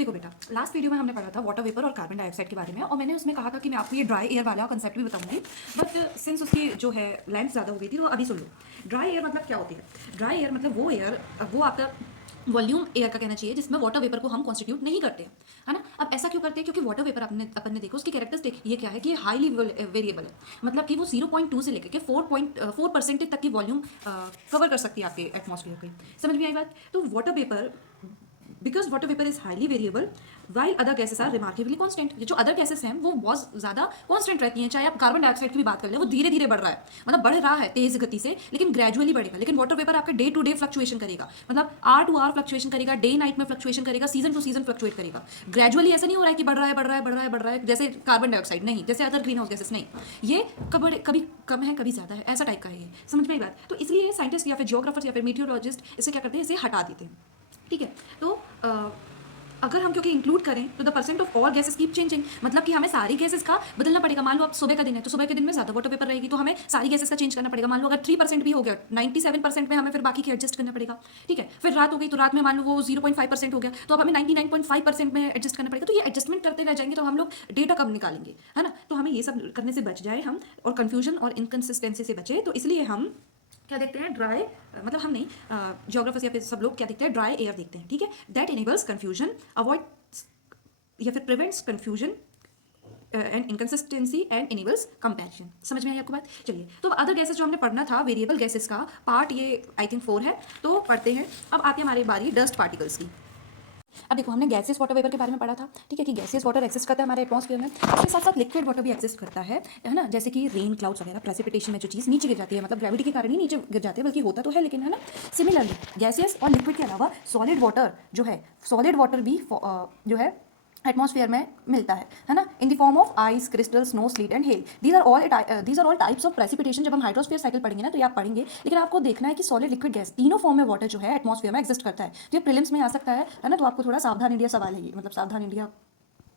देखो बेटा, last video में हमने पढ़ा था वाटर वेपर और कार्बन डाइऑक्साइड के बारे में, और मैंने उसमें कहा था कि मैं आपको ये ड्राई एयर वाला कंसेप्ट भी बताऊंगी, बट सिंस उसकी जो है लेंथ ज़्यादा हो गई थी तो अभी सुन लो। ड्राई एयर मतलब क्या होती है? ड्राई एयर मतलब वो एयर, वो आपका वॉल्यूम एयर का कहना चाहिए जिसमें वाटर वेपर को हम कॉन्स्टिट्यूट नहीं करते हैं, है ना। अब ऐसा क्यों करते हैं? क्योंकि वाटर वेपर अपन ने देखो उसकी कैरेक्टरिस्टिक ये क्या है कि हाईली वेरिएबल है, मतलब कि वो 0.2 से लेकर के 4.4% तक की वॉल्यूम कवर कर सकती है आपके एटमॉस्फेयर की। समझ में आई बात? तो water vapour, because water vapour is highly variable while other gases are remarkably constant. ये जो अदर गैसेस हैं वो बहुत ज़्यादा कॉन्स्टेंट रहती हैं। चाहे आप कार्बन डाइऑक्साइड की भी बात कर लें, वो धीरे धीरे बढ़ रहा है, मतलब बढ़ रहा है तेज गति से, लेकिन ग्रेजुअली बढ़ेगा। लेकिन वाटर वेपर आपका डे टू डे फ्लक्चुएशन करेगा, मतलब आर टू आर फ्लक्चुएशन करेगा, डे नाइट में फ्लक्चुएशन करेगा, सीजन टू सीजन फ्लक्चुएट करेगा। ग्रेजुअली ऐसा नहीं हो रहा है कि बढ़ रहा है बढ़ रहा है बढ़ रहा है बढ़ रहा है, जैसे कार्बन डाइऑक्साइड नहीं, जैसे अदर ग्रीन हाउस गैसेस नहीं। ये कभी कम है कभी ज़्यादा है, ऐसा टाइप का है ये। समझ में आई बात? तो इसलिए साइंटिस्ट या फिर जियोग्राफर्स या फिर मीटियोलॉजिस्ट इसे क्या करते हैं, इसे हटा देते हैं। ठीक है, तो अगर हम क्योंकि इंक्लूड करें तो the percent of all gases keep changing, मतलब कि हमें सारी गैसेस का बदलना पड़ेगा। मान लो अब सुबह का दिन है तो सुबह के दिन में ज़्यादा वाटर पेपर रहेगी, तो हमें सारी गैसेस का चेंज करना पड़ेगा। मान लो अगर 3% भी हो गया, 97% में हमें फिर बाकी की एडजस्ट करना पड़ेगा। ठीक है, फिर रात हो गई तो रात में मान लो वो 0.5% हो गया, तो अब हमें 99.5% में एडजस्ट करना पड़ेगा। तो ये एडजस्टमेंट करते रह जाएंगे तो हम लोग डेटा कब निकालेंगे, है ना। तो हमें ये सब करने से बच जाए हम, और कन्फ्यूजन और इनकन्सिस्टेंसी से बचे, तो इसलिए हम क्या देखते हैं, ड्राई, मतलब हम नहीं, जियोग्राफर्स या फिर सब लोग क्या देखते हैं, ड्राई एयर देखते हैं। ठीक है, दैट इनेबल्स कन्फ्यूजन, अवॉइड या फिर prevents confusion and inconsistency and enables comparison. समझ में आई आपको बात? चलिए, तो अदर गैसेस जो हमने पढ़ना था, वेरिएबल गैसेस का पार्ट ये आई थिंक 4 है, तो पढ़ते हैं। अब आती है हमारी बारी डस्ट पार्टिकल्स की। अब देखो, हमने गैसियस वाटर वेपर के बारे में पढ़ा था, ठीक है, कि गैसियस वाटर एक्सिस्ट करता है हमारे एटमॉस्फेयर में, उसके साथ साथ लिक्विड वाटर भी एक्सिस्ट करता है ना। जैसे कि रेन क्लाउड्स वगैरह, प्रेसिपिटेशन में जो चीज़ नीचे गिर जाती है, मतलब ग्रेविटी के कारण ही नीचे गिर जाती है, बल्कि होता तो है लेकिन, है ना। सिमिलरली गैसियस और लिक्विड के अलावा सॉलिड वाटर जो है, सॉलिड वाटर भी जो है एटमॉस्फेयर में मिलता है ना, in the form of ice, crystal, snow, sleet and hail. These are all types of precipitation. जब हम हाइड्रोस्फीयर साइकिल पढ़ेंगे ना तो ये आप पढ़ेंगे, लेकिन आपको देखना है कि सॉलिड, लिक्विड, गैस तीनों फॉर्म में वाटर जो है एटमॉस्फेयर में एग्जिस्ट करता है। तो ये प्रीलिम्स में आ सकता है ना, तो आपको थोड़ा सावधान इंडिया सवाल है ये, मतलब सावधान इंडिया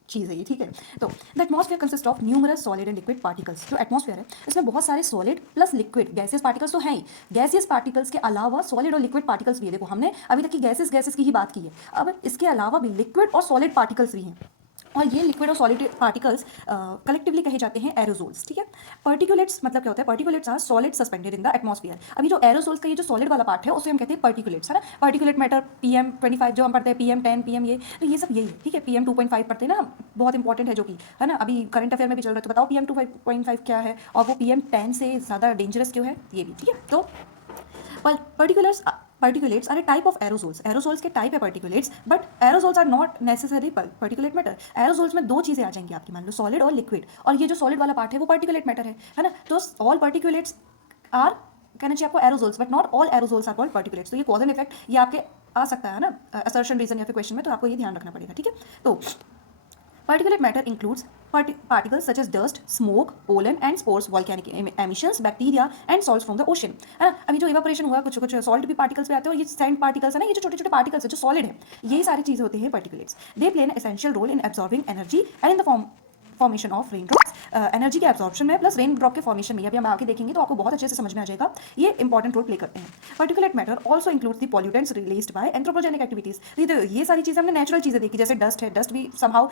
चीज़ है ये। ठीक है, तो the atmosphere consist of numerous solid and liquid particles. जो एटमॉस्फेयर है इसमें बहुत सारे solid plus liquid gaseous particles तो हैं ही, गैसियस पार्टिकल्स के अलावा सॉलिड और लिक्विड पार्टिकल्स भी है। देखो, हमने अभी तक की गैसेस की ही बात की है, अब इसके अलावा भी लिक्विड और सॉलिड पार्टिकल्स भी हैं, और ये लिक्विड और सॉलिड पार्टिकल्स कलेक्टिवली कहे जाते हैं एरोजोल्स। ठीक है, पर्टिकुलेट्स मतलब क्या होता है? Particulates are solid suspended in the atmosphere. अभी जो एरोजोल्स का ये जो सॉलिड वाला पार्ट है उसे हम कहते हैं पर्टिकुलेट्स, है ना। पर्टिकुलेट मैटर PM25 जो हम पढ़ते हैं, PM10, PM ये, तो ये सब यही है। ठीक है, PM2.5 पढ़ते हैं ना, बहुत इंपॉर्टेंट है, जो कि, है ना, अभी करंट अफेयर में भी चल रहा है। तो बताओ PM2.5 क्या है, और वो PM10 से ज़्यादा डेंजरस क्यों है, ये भी। ठीक है, तो particulates are a type of aerosols. Aerosols के टाइप है particulates, but aerosols are not necessarily particulate matter. aerosols में दो चीज़ें आ जाएंगी आपकी, मान लो सॉलिड और लिक्विड, और ये जो सॉलिड वाला पार्ट है वो particulate matter है ना। तो all particulates are, कहना चाहिए आपको aerosols, but not all aerosols are called particulates. तो ये cause and effect ये आपके आ सकता है ना, assertion reason या फिर क्वेश्चन में, तो आपको ये ध्यान रखना पड़ेगा। ठीक है, तो particulate matter includes particles such as dust, smoke, pollen and spores, volcanic emissions, bacteria and salts from the ocean, है ना। अभी जो इवापोरेशन हुआ, कुछ कुछ सॉल्ट भी पार्टिकल्स पे आते हैं, और ये सैंड पार्टिकल्स है ना, ये जो छोटे छोटे पार्टिकल्स है जो सॉलिड है, यही सारी चीज़ें होती हैं particulates. They play an essential role in absorbing energy and in the formation of raindrops. Energy के एब्जॉर्प्शन में प्लस रेन ड्रॉप के फॉर्मेशन में, अभी हम आगे देखेंगे तो आपको बहुत अच्छे से समझ में आ जाएगा, ये इंपॉर्टेंट रोल प्ले करते हैं। Particulate matter also includes the pollutants released by anthropogenic activities. ये सारी चीज़ें हमने नेचुरल चीज़ें देखी, जैसे डस्ट है, डस्ट भी समहाउ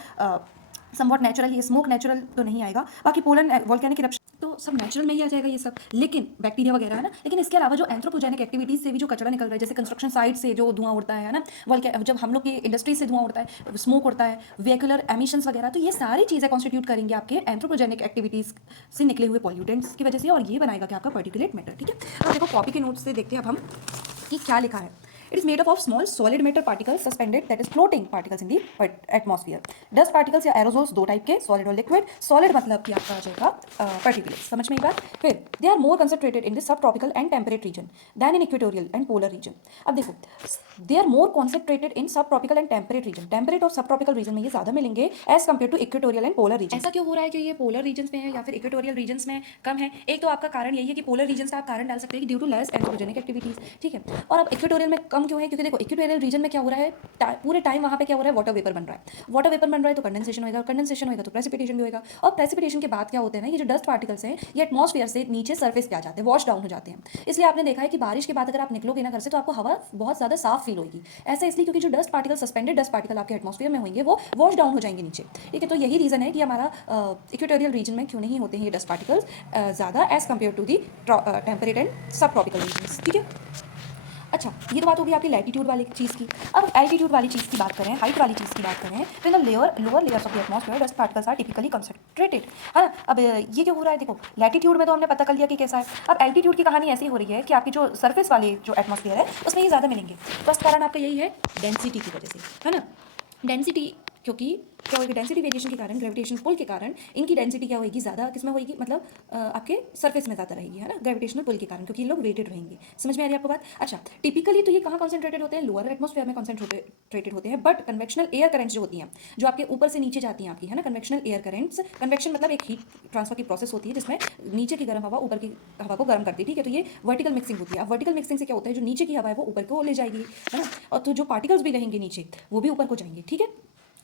समवॉट नेचुरल, ये स्मोक नेचुरल तो नहीं आएगा, बाकी पोलन, वोल्केनिक इरप्शन तो सब नेचुरल में ही आ जाएगा ये सब, लेकिन बैक्टीरिया वगैरह, है ना। लेकिन इसके अलावा जो एंथ्रोपोजेनिक एक्टिविटीज से भी जो कचरा निकल रहा है, जैसे कंस्ट्रक्शन साइट से जो धुआं उड़ता है ना, जब हम लोग की इंडस्ट्री से धुआं उड़ता है, स्मोक उड़ता है, व्हीकुलर एमिशंस वगैरह, तो ये सारी चीज़ें कॉन्स्टिट्यूट करेंगे आपके एंथ्रोपोजेनिक एक्टिविटीज़ से निकले हुए पॉल्यूटेंट्स की वजह से, और ये बनाएगा क्या आपका पर्टिकुलेट मैटर। ठीक है, अब देखो कॉपी के नोट्स से देखते हैं अब हम कि क्या लिखा है। It is made up of small solid matter particles suspended, that is floating particles in the atmosphere. Dust particles या aerosols दो टाइप के, solid और liquid. Solid मतलब कि आपका आ जाएगा particulates, समझ में ये बात। फिर they are more concentrated in the subtropical and temperate region than in equatorial and polar region. अब देखो, they are more concentrated in subtropical and temperate region. Temperate और subtropical region में ये ज़्यादा मिलेंगे as compared to equatorial and polar region. ऐसा क्यों हो रहा है कि ये polar regions में है या फिर equatorial regions में कम है? एक तो आपका कारण यही है कि polar regions का आप कारण डाल सकते हैं कि due to less anthropogenic activities, ठीक है, और अब equatorial में कम कम क्यों है? क्योंकि देखो इक्वेटोरियल रीजन में क्या हो रहा है, पूरे टाइम वहाँ पे क्या हो रहा है, वाटर वेपर बन रहा है। वाटर वेपर बन रहा है तो कंडेंसेशन होगा, कंडेंसेशन होगा तो प्रेसिपिटेशन भी होगा, और प्रेसिपिटेशन के बाद क्या होते हैं ना, ये जो डस्ट पार्टिकल्स हैं ये एटमॉस्फेयर से नीचे सर्फेस पे आ जाते हैं, वॉश डाउन हो जाते हैं। इसलिए आपने देखा है कि बारिश के बाद अगर आप निकलोगे ना घर से तो आपको हवा बहुत ज़्यादा साफ फील होगी। ऐसा इसलिए क्योंकि जो dust particle, suspended dust particle आपके एटमॉस्फेयर में होंगे वो वॉश डाउन हो जाएंगे नीचे। ठीक है, तो यही रीज़न है कि हमारा इक्वेटोरियल रीजन में क्यों नहीं होते हैं ये डस्ट पार्टिकल्स ज़्यादा as compare to the temperate and subtropical regions. ठीक है, अच्छा ये तो बात होगी आपकी लैटिट्यूड वाली चीज़ की। अब एल्टीट्यूड वाली चीज़ की बात करें, हाइट वाली चीज़ की बात करें, तो in the lower layers of the atmosphere dust particles are typically concentrated, है ना। अब ये क्या हो रहा है, देखो लैटिट्यूड में तो हमने पता कर लिया कि कैसा है। अब एल्टीट्यूड की कहानी ऐसी हो रही है कि आपकी जो सर्फेस वाले जो एटमॉस्फेयर है उसमें ये ज़्यादा मिलेंगे। फर्स्ट कारण आपका यही है डेंसिटी की वजह से, है ना। डेंसिटी, क्योंकि क्या होगी, डेंसिटी वेरिएशन के कारण, ग्रेविटेशन पुल के कारण इनकी डेंसिटी क्या होगी, ज़्यादा किसमें होगी, मतलब आपके सरफेस में ज़्यादा रहेगी, है ना, ग्रेविटेशनल पुल के कारण, क्योंकि ये लोग वेटेड रहेंगे। समझ में आ रही है आपको बात? अच्छा, टिपिकली तो ये कहाँ कॉन्सेंट्रेटेड होते हैं, लोअर एटमॉस्फेयर में कॉन्सेंट्रेटेड होते हैं, बट कन्वेक्शनल एयर करेंट्स जो होती हैं, जो आपके ऊपर से नीचे जाती हैं आपकी, है ना, कन्वेक्शनल एयर करेंट्स, कन्वेक्शन मतलब एक हीट ट्रांसफर की प्रोसेस होती है जिसमें नीचे की गर्म हवा ऊपर की हवा को गर्म करती है। ठीक है, तो ये वर्टिकल मिक्सिंग होती है। अब वर्टिकल मिक्सिंग से क्या होता है, जो नीचे की हवा है वो ऊपर को ले जाएगी, है ना, और तो जो पार्टिकल्स भी रहेंगे नीचे वो भी ऊपर को जाएंगे। ठीक है,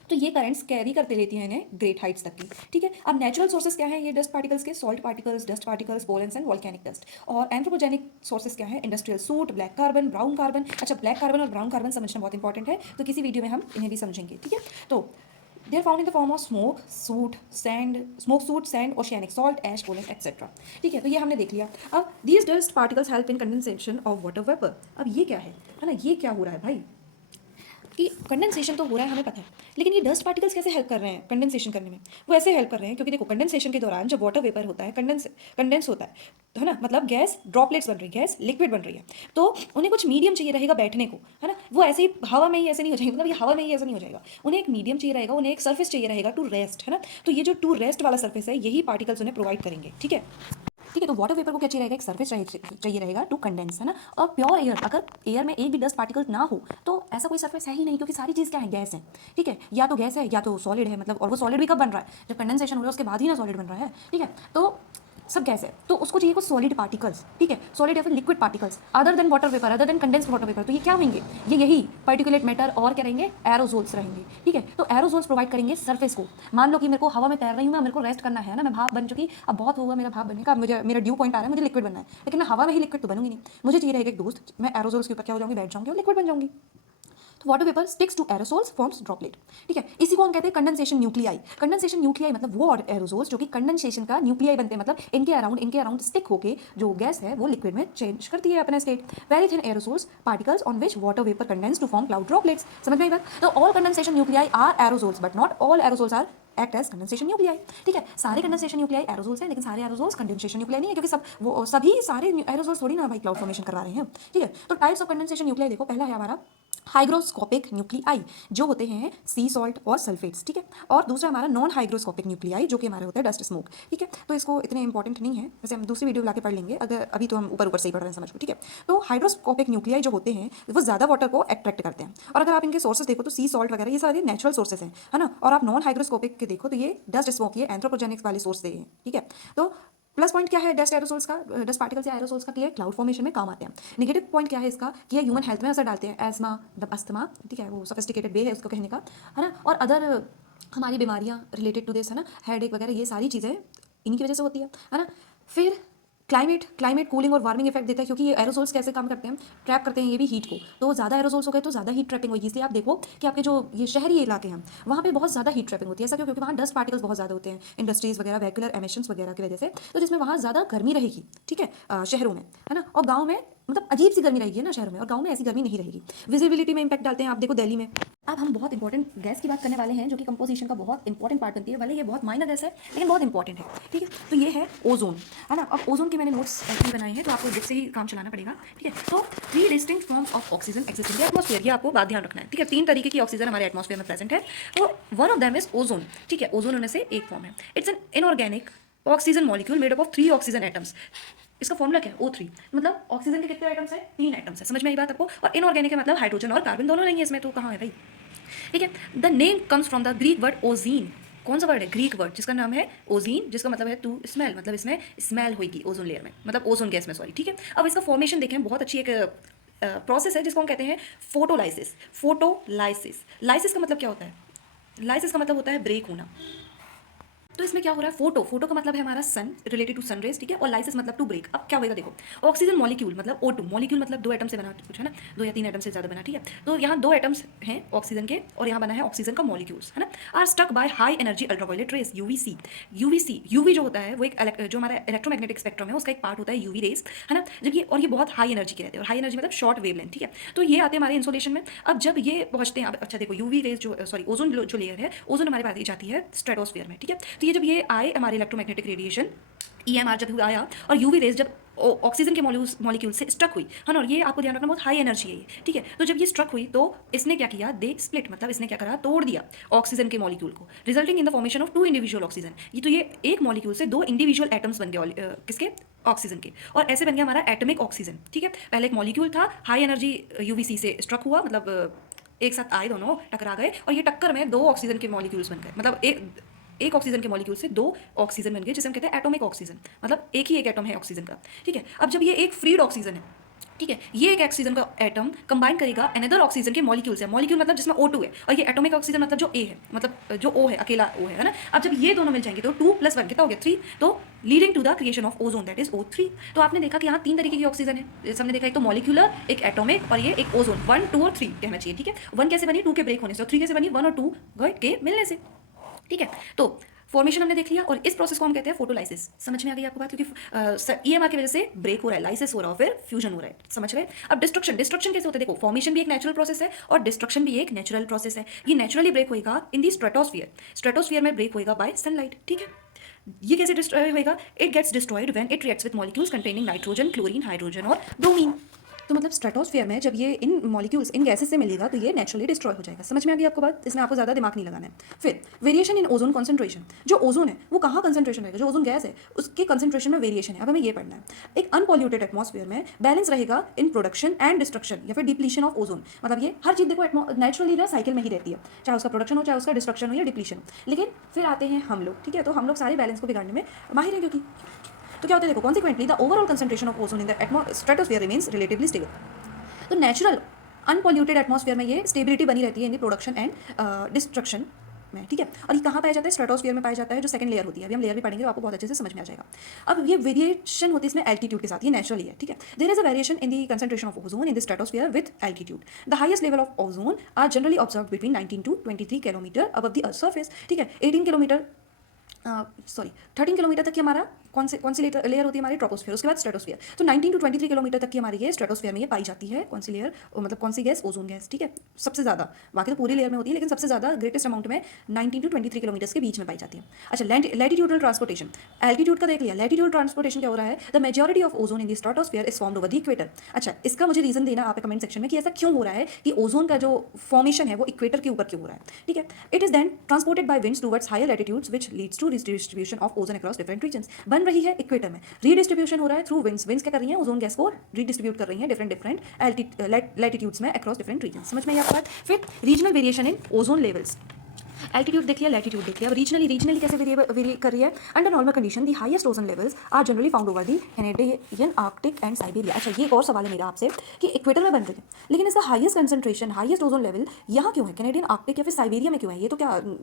तो ये करंट्स कैरी करते रहती हैं इन्हें ग्रेट हाइट्स तक की। ठीक है, अब नेचुरल सोर्सेज क्या है ये डस्ट पार्टिकल्स के, salt particles, dust particles, pollens and volcanic dust. और एंथ्रोपोजेनिक सोर्सेज क्या है, industrial suit, black carbon, brown carbon. अच्छा, ब्लैक कार्बन और ब्राउन कार्बन समझना बहुत इंपॉर्टेंट है, तो किसी वीडियो में हम इन्हें भी समझेंगे। ठीक है, तो they are found in the form of smoke, soot, sand, oceanic salt, ash, pollen, etc. ठीक है, तो ये हमने देख लिया। अब these dust particles help in condensation of water vapor। अब ये क्या है ना, ये क्या हो रहा है भाई, कि कंडेंसेशन तो हो रहा है हमें पता है, लेकिन ये डस्ट पार्टिकल्स कैसे हेल्प कर रहे हैं कंडेंसेशन करने में? वो ऐसे हेल्प कर रहे हैं क्योंकि देखो कंडेंसेशन के दौरान जब वाटर वेपर होता है, कंडेंस होता है ना, मतलब गैस ड्रॉपलेट्स बन रही है, गैस लिक्विड बन रही है, तो उन्हें कुछ मीडियम चाहिए रहेगा बैठने को, है ना। वो ऐसे ही हवा में ही ऐसे नहीं हो जाएगा, मतलब ये हवा में ही ऐसा नहीं हो जाएगा, उन्हें एक मीडियम चाहिए रहेगा, उन्हें एक सर्फेस चाहिए रहेगा टू रेस्ट, है ना। तो ये जो टू रेस्ट वाला सर्फेस है यही पार्टिकल्स उन्हें प्रोवाइड करेंगे। ठीक है, ठीक है, तो वाटर वेपर को क्या चाहिए रहेगा, एक सर्फेस चाहिए रहेगा टू कंडेंस, है ना। और प्योर एयर, अगर एयर में एक भी डस्ट पार्टिकल ना हो तो ऐसा कोई सर्फेस है ही नहीं, क्योंकि सारी चीज़ क्या है, गैस है। ठीक है, या तो गैस है या तो सॉलिड है, मतलब, और वो सॉलिड भी कब बन रहा है, जब कंडेंसेशन हो रहा है उसके बाद ही ना सॉलिड बन रहा है। ठीक है, तो सब गैस है, तो उसको चाहिए कुछ सॉलिड पार्टिकल्स। ठीक है, सॉलिड या फिर liquid particles other than water vapour, other than condensed water vapour. तो ये क्या होंगे, ये यही पार्टिकुलेट मैटर और क्या रहेंगे, एरोजोल्स रहेंगे। ठीक है, तो एरोजोल्स प्रोवाइड करेंगे सरफेस को। मान लो कि मेरे को हवा में तैर रही हूँ मैं, मेरे को रेस्ट करना है ना, मैं भाप बन चुकी, अब बहुत होगा मेरा भाप बनने का, मुझे मेरा ड्यू पॉइंट आ रहा है, मुझे लिक्विड बनना है, लेकिन मैं हवा में ही लिक्विड तो बनूंगी नहीं, मुझे चाहिए रहेगा एक दोस्त, मैं एरोजोल्स के ऊपर क्या हो जाऊंगी, बैठ जाऊंगी और लिक्विड बन जाऊंगी। तो water vapour sticks to aerosols forms droplet. ठीक है, इसी को हम कहते हैं कंडेंसेशन न्यूक्लियाई। कंडेंसेशन न्यूक्लियाई मतलब वो एरोसोल्स जो कि कंडेंसेशन का न्यूक्लियाई बनते हैं, मतलब इनके अराउंड स्टिक होके जो गैस है वो लिक्विड में चेंज करती है अपना state. Very thin aerosols particles on which water vapour condense to form cloud droplets. समझ में आई बात? तो all condensation nuclei are aerosols but not all aerosols are act as condensation nuclei. ठीक है, सारे कंडेंसेशन न्यूक्लियाई एरोसोल्स हैं, लेकिन सारे एरोसोल्स कंडेंसेशन न्यूक्लियाई नहीं है, क्योंकि सभी सारे एरोसोल्स थोड़ी ना भाई क्लाउड फॉर्मेशन करवा रहे हैं। ठीक है, तो टाइप्स ऑफ कंडेंसेशन न्यूक्लियाई देखो, पहला है हमारा हाइग्रोस्कोपिक न्यूक्लियाई जो होते हैं सी सॉल्ट और सल्फेट्स। ठीक है, और दूसरा हमारा नॉन हाइग्रोस्कोपिक न्यूक्लियाई जो कि हमारे होते हैं डस्ट स्मोक। ठीक है, तो इसको इतने इंपॉर्टेंट नहीं है, वैसे हम दूसरी वीडियो ला के पढ़ लेंगे, अगर अभी तो हम ऊपर ऊपर से ही पढ़ रहे हैं, समझ लो। ठीक है, तो हाइड्रोस्कोपिक न्यूक्लियाई जो होते हैं वो ज़्यादा वाटर को अट्रैक्ट करते हैं, और अगर आप इनके सोर्सेज देखो तो सी सॉल्ट वगैरह ये सारे नेचुरल सोर्सेज हैं, है ना। और आप नॉन हाइग्रोस्कोपिक के देखो तो ये डस्ट स्मोक, ये एंथ्रोपोजेनिक्स वाले सोर्स से हैं। ठीक है, तो प्लस पॉइंट क्या है डस्ट एरोसोल्स का, डस्ट पार्टिकल्स या एरोसोल्स का, कि ये क्लाउड फॉर्मेशन में काम आते हैं। नेगेटिव पॉइंट क्या है इसका, कि ये ह्यूमन हेल्थ में असर डालते हैं, एस्मा, अस्थमा, ठीक है, वो सोफिस्टिकेटेड वे है उसको कहने का, है ना। और अदर हमारी बीमारियां रिलेटेड टू दिस, है ना, हेडेक वगैरह, ये सारी चीज़ें इन्हीं की वजह से होती है ना। फिर क्लाइमेट कूलिंग और वार्मिंग इफेक्ट देता है, क्योंकि ये एरोसोल्स कैसे काम करते हैं, ट्रैप करते हैं ये भी हीट को, तो ज़्यादा एरोसोल्स हो गए तो ज़्यादा हीट ट्रैपिंग होगी। इसलिए आप देखो कि आपके जो ये शहरी इलाके हैं वहाँ पे बहुत ज़्यादा हीट ट्रैपिंग होती है। ऐसा क्यों? क्योंकि वहाँ डस्ट पार्टिकल्स बहुत ज़्यादा होते हैं, इंडस्ट्रीज़ वगैरह, वेहिकुलर एमिशंस वगैरह की वजह से, तो जिसमें वहाँ ज़्यादा गर्मी रहेगी। ठीक है, शहरों में, है ना, और गाँव में मतलब अजीब सी गर्मी रहेगी ना शहरों में, और गाँव में ऐसी गर्मी नहीं रहेगी। विजिबिलिटी में इंपैक्ट डालते हैं, आप देखो दिल्ली में। अब हम बहुत इंपॉर्टेंट गैस की बात करने वाले हैं जो कि कंपोजिशन का बहुत इंपॉर्टेंट पार्ट बनती है, भले ये बहुत माइनर गैस है लेकिन बहुत इंपॉर्टेंट है। ठीक है, तो ये है ओजोन, है ना। अब ओजोन के मैंने नोट्स ऐसे बनाए हैं, तो आपको बुक से ही काम चलाना पड़ेगा। ठीक है, तो 3 distinct forms of oxygen exist in the atmosphere, ये आपको बात ध्यान रखना है। ठीक है, 3 तरीके की ऑक्सीजन हमारे एटमॉस्फेयर में प्रेजेंट है, तो one of them is ozone. ठीक है, ओजोन उनमें से एक फॉर्म है। It's an inorganic oxygen molecule made up of 3 oxygen atoms. इसका फॉर्मूला क्या है, O3, मतलब ऑक्सीजन के कितने एटम्स है, 3 एटम्स है। समझ में आई बात आपको? और इनऑर्गेनिक है मतलब हाइड्रोजन और कार्बन दोनों नहीं है इसमें, तो कहाँ है भाई? ठीक है, the name comes from the Greek word ozein. कौन सा वर्ड है? ग्रीक वर्ड जिसका नाम है ओजीन, जिसका मतलब है टू स्मेल, मतलब इसमें स्मेल होगी ओजोन लेयर में, मतलब ओजोन गैस में, सॉरी। ठीक है, अब इसका फॉर्मेशन देखें, बहुत अच्छी एक प्रोसेस है जिसको हम कहते हैं फोटोलाइसिस। फोटोलाइसिस, लाइसिस का मतलब क्या होता है? लाइसिस का मतलब होता है ब्रेक होना। तो इसमें क्या हो रहा है? फोटो का मतलब है हमारा सन, रिलेटेड टू सनरेज, ठीक है, और लाइसिस मतलब टू ब्रेक। अब क्या होगा देखो, ऑक्सीजन मॉलिक्यूल मतलब O2, मॉलिक्यूल मतलब 2 एटम से बना कुछ है ना, 2 या 3 एटम से ज़्यादा बना, ठीक है। तो यहाँ 2 एटम्स हैं ऑक्सीजन के और यहाँ बना है ऑक्सीजन का मॉलिक्यूल्स, है ना, are stuck by high energy ultraviolet rays, UVC. UV जो होता है वो एक जो हमारा इलेक्ट्रोमैग्नेटिक स्पेक्ट्रम है उसका एक पार्ट होता है यूवी रेज, है ना, जबकि और ये बहुत हाई एनर्जी के रहते हैं, और हाई एनर्जी मतलब शॉर्ट वेवलेंथ, ठीक है। तो ये आते हैं हमारे इंसोलेशन में। अब जब ये पहुंचते हैं, अब अच्छा देखो, यूवी रेज जो सॉरी ओजोन जो लेयर है, ओजोन हमारे पास जाती है स्ट्रेटोस्फीयर में, ठीक है। तो ये जब ये आए हमारे इलेक्ट्रोमैग्नेटिक रेडिएशन EMR जब आया, और यूवी रेज जब ऑक्सीजन के मॉलिक्यूल से स्ट्रक हुई, है ना, और ये आपको ध्यान रखना बहुत हाई एनर्जी है ये, ठीक है। तो जब ये स्ट्रक हुई तो इसने क्या किया, दे स्प्लिट, मतलब इसने क्या करा, तोड़ दिया ऑक्सीजन के मॉलिक्यूल को, resulting in the formation of 2 individual oxygen. ये तो ये एक मॉलिक्यूल से 2 इंडिविजुअल एटम्स बन गए, किसके? ऑक्सीजन के, और ऐसे बन गया हमारा एटॉमिक ऑक्सीजन, ठीक है। पहले एक मॉलिक्यूल था, हाई एनर्जी यूवीसी से स्ट्रक हुआ, मतलब एक साथ आए, दोनों टकरा गए, और ये टक्कर में 2 ऑक्सीजन के मॉलिक्यूल्स बन गए, मतलब एक ऑक्सीजन के मॉलिक्यूल से 2 ऑक्सीजन बन गए, जिसे हम कहते हैं एटॉमिक ऑक्सीजन, मतलब एक ही एक एटम है ऑक्सीजन का, ठीक है। अब जब ये एक फ्रीड ऑक्सीजन है, ठीक है, ये एक ऑक्सीजन का एटम कंबाइन करेगा अनदर ऑक्सीजन के मॉलिक्यूल से, मॉलिक्यूल मतलब जिसमें O2 है, और ये एटॉमिक ऑक्सीजन मतलब जो A है, मतलब जो O है, अकेला O है ना। अब जब ये दोनों मिल जाएंगे तो 2 + 1 कितना हो गया? 3, तो leading to the creation of ozone, that is O3। तो आपने देखा कि यहाँ 3 तरीके की ऑक्सीजन है, जैसे हमने देखा, एक तो मॉलिक्यूलर, एक एटॉमिक, और ये एक ओजोन। 1, 2 और 3 कहना चाहिए, ठीक है। 1 कैसे बनी? 2 के ब्रेक होने से, और 3 कैसे बनी? 1 और 2 के मिलने से, ठीक है। तो फॉर्मेशन हमने देख लिया, और इस प्रोसेस को हम कहते हैं फोटोलाइसिस। समझ में आ गई आपको बात? क्योंकि EMR की वजह से ब्रेक हो रहा है, लाइसिस हो रहा है, फिर फ्यूजन हो रहा है, समझ गए। अब डिस्ट्रक्शन कैसे होता है? देखो, फॉर्मेशन भी एक नेचुरल प्रोसेस है और डिस्ट्रक्शन भी एक नेचुरल प्रोसेस है। ये नेचुरली ब्रेक होएगा इन दी स्ट्रेटोस्फीयर में ब्रेक होएगा बाय सनलाइट, ठीक है। ये कैसे डिस्ट्रॉय होएगा? It gets destroyed when it reacts with molecules containing nitrogen, chlorine, hydrogen और ब्रोमीन। तो मतलब स्ट्रेटोस्फीयर में जब ये इन मॉलिक्यूल्स, इन गैसेस से मिलेगा तो ये नेचुरली डिस्ट्रॉय हो जाएगा। समझ में आ गई आपको बात? इसमें आपको ज़्यादा दिमाग नहीं लगाना है। फिर वेरिएशन इन ओजोन कॉन्सेंट्रेशन, जो ओजोन है वो कहाँ कंसंट्रेशन रहेगा, जो ओजोन गैस है उसके कंसंट्रेशन में वेरिएशन है। अब हमें ये पढ़ना है। एक अनपॉल्यूटेड एटमॉस्फेयर में बैलेंस रहेगा इन प्रोडक्शन एंड डिस्ट्रक्शन या फिर डिप्लीशन ऑफ ओजोन। मतलब ये हर चीज़ देखो नेचुरली ना साइकिल में ही रहती है, चाहे उसका प्रोडक्शन हो, चाहे उसका डिस्ट्रक्शन हो या डिप्लीशन। लेकिन फिर आते हैं हम लोग, ठीक है। तो हम लोग सारे बैलेंस को बिगाड़ने में माहिर हैं, क्योंकि तो क्या होता है देखो, consequently the overall concentration of ozone in the stratosphere remains relatively stable. तो नेचुरल अनपॉल्यूटेड एटमॉस्फेयर में ये स्टेबिलिटी बनी रहती है in the production and destruction में, ठीक है। और ये कहाँ पाया जाता है? स्ट्रेटोस्फीयर में पाया जाता है, जो सेकंड लेयर होती है। अभी हम लेयर भी पढ़ेंगे तो आपको बहुत अच्छे से समझ में आ जाएगा। अब ये वेरिएशन होती है इसमें एल्टीट्यूड के साथ, ये नेचुरली है, ठीक है। There is a variation in the concentration of ozone in the stratosphere with altitude. The highest level of ozone are generally observed between 19 to 23 kilometre above the earth surface, ठीक है। 13 kilometre तक की हमारा कौन सी layer होती है हमारी? Troposphere. उसके बाद स्ट्रेटोस्फीयर। तो 19 to 23 किलोमीटर तक की हमारी ये स्ट्रेटोस्फीयर में ये पाई जाती है। कौन सी लेयर, मतलब कौन सी गैस? ओजोन गैस, ठीक है। सबसे ज़्यादा, बाकी तो पूरी लेयर में होती है, लेकिन सबसे ज़्यादा ग्रेटेस्ट अमाउंट में 19 to 23 किलोमीटर के बीच में पाई जाती है। अच्छा, लैटिट्यूडल ट्रांसपोर्टेशन, एल्टीट्यूड का देख लिया। लैटिट्यूडल ट्रांसपोर्टेशन क्या हो रहा है? The majority of ozone in the stratosphere is formed over the equator. अच्छा, इसका मुझे रीजन देना आप कमेंट सेक्शन में कि ऐसा क्यों हो रहा है कि ओजोन का जो फॉर्मेशन है वो इक्वेटर के ऊपर क्यों हो रहा है, ठीक है। It is then transported by winds towards higher latitudes which leads to distribution of ozone across different regions. बन रही है इक्वेटर में, रीडिस्ट्रीब्यूशन हो रहा है थ्रू विंड्स। विंड्स क्या कर रही हैं? ओजोन गैस को रीडिस्ट्रीब्यूट कर रही हैं डिफरेंट लैटिट्यूड्स में अक्रॉस डिफरेंट रीजन्स। समझ में आई आपको बात? फिर regional variation in ozone levels. Altitude देख लिया, लैटिट्यूड देख लिया। अब रीजनली कैसे वेरी कर रही है? Under normal condition the highest ozone levels are generally found over the Canadian, Arctic and Siberia. अच्छा, ये एक और सवाल है मेरा आपसे कि इक्वेटर में बन रही है, लेकिन इसका highest concentration, highest ozone level यहाँ क्यों है? कैनेडियन, आर्कटिक या फिर साइबेरिया में क्यों है? ये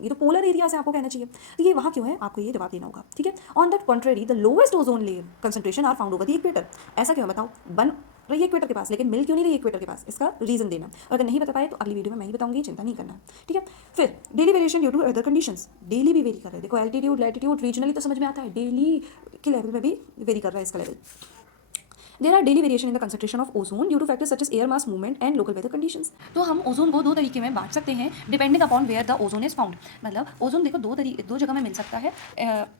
तो पोलर एरिया से आपको कहना चाहिए, तो ये वहाँ क्यों है? आपको ये जवाब देना होगा, ठीक है। On that contrary the lowest ozone layer concentration are found over the equator. ऐसा क्यों है बताओ? बन रही है इक्वेटर के पास, लेकिन मिल क्यों नहीं रही इक्वेटर के पास? इसका रीजन देना, और अगर नहीं बता पाए तो अगली वीडियो में मैं ही बताऊंगी, चिंता नहीं करना, ठीक है। फिर daily variation due to other conditions, daily भी वेरी कर रहे हैं। देखो, एल्टीट्यूड, लैटिट्यूड, रीजनली तो समझ में आता है, डेली के लेवल में भी वेरी कर रहा है इसका level. There are daily variation in the concentration of ozone due to factors such as air mass movement and local weather conditions. तो हम ओजोन को 2 तरीके में बांट सकते हैं depending upon where the ozone is found. मतलब ओजोन देखो दो जगह में मिल सकता है,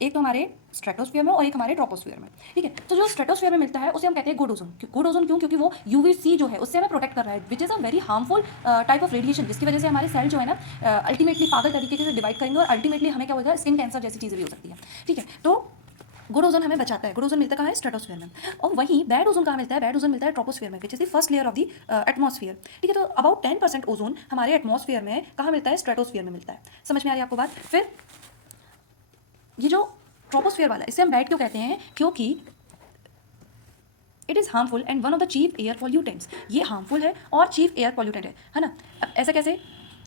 एक तो हमारे स्ट्रेटोस्फीयर में और एक हमारे ट्रोपोस्फीयर में, ठीक है। तो जो स्ट्रेटोस्फीयर में मिलता है उसे हम कहते हैं गुड ओजोन। गुड ओजोन क्यों? क्योंकि वो यूवीसी जो है उससे हमें प्रोटेक्ट कर रहा है, which is a very harmful type of radiation, जिसकी वजह से हमारे सेल जो है ना अल्टीमेटली पागल तरीके से डिवाइड करेंगे, और अल्टीमेटली हमें क्या होगा? स्किन कैंसर जैसी चीज़ें भी हो सकती है, ठीक है। तो गुड ओजोन हमें बचाता है। गुड ओजोन मिलता कहाँ है? स्ट्रेटोस्फीयर में। और वहीं बैड ओजोन कहाँ मिलता है? बैड ओजोन मिलता है ट्रोपोस्फीयर में, which is the first layer of the atmosphere, ठीक है। तो अबाउट 10% ओजोन हमारे एटमॉस्फेयर में कहाँ मिलता है? स्ट्रेटोस्फीयर में मिलता है। समझ में आ रही है आपको बात? फिर ये जो ट्रोपोस्फीयर वाला, इसे हम बैड क्यों कहते हैं? क्योंकि it is harmful and one of the chief air pollutants. ये हार्मफुल है और चीफ एयर पॉल्यूटेंट है ना। अब ऐसा कैसे?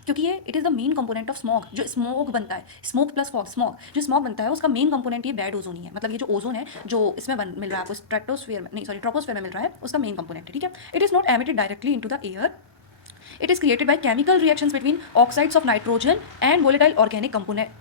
क्योंकि ये it is the main component of smog. जो स्मोक बनता है, स्मोक प्लस फॉग, स्मॉग जो स्मॉग बनता है उसका मेन कंपोनेंट ये बैड ओजोन ही है। मतलब ये जो ओजोन है जो इसमें मिल रहा है आपको स्ट्रेटोस्फीयर में, नहीं सॉरी ट्रोपोस्फीयर में मिल रहा है, उसका मेन कंपोनेंट है, ठीक है। It is not emitted directly into the air, it is created by chemical reactions between oxides of nitrogen and volatile organic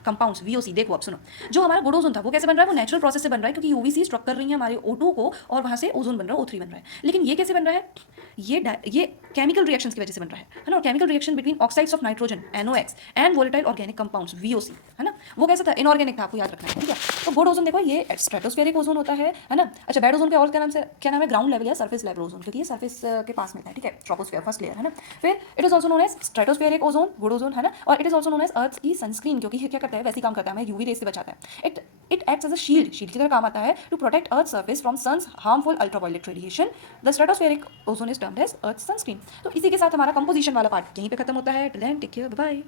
compounds VOC। देखो अब सुनो, जो हमारा गुड ओजोन था वो कैसे बन रहा है? वो नेचुरल प्रोसेस से बन रहा है क्योंकि यूवीसी स्ट्रक कर रही है हमारे O2 को और वहाँ से ओजोन बन रहा है, O3 बन रहा है। लेकिन ये कैसे बन रहा है? ये केमिकल रिएक्शंस की वजह से बन रहा है ना। Chemical reaction between oxides of nitrogen NOx and volatile organic compounds VOC, है ना। वो कैसा था? इनऑर्गेनिक था, आपको याद रखना है, ठीक है। तो गुड ओजोन देखो ये स्ट्रेटोस्फेरिक ओजोन होता है ना। अच्छा, बैड ओजोन के और क्या नाम है? ग्राउंड लेवल या सरफेस लेवल ओजोन, क्योंकि ये सरफेस के पास मिलता है, ठीक है। ट्रोपोस्फेयर फर्स्ट लेयर है ना। फिर it is also known as stratospheric ozone, good ozone, है ना। और it is also known as earth की सनस्क्रीन, क्योंकि ये क्या करता है? वैसे ही काम करता है, हमें यूवी रेस से बचाता है। It acts as a shield की तरह काम आता है to protect earth surface from sun's harmful ultraviolet radiation. The stratospheric ozone is termed as earth sunscreen. तो इसी के साथ हमारा कंपोजिशन वाला पार्ट यहीं पे खत्म होता है। Till then take care, bye bye.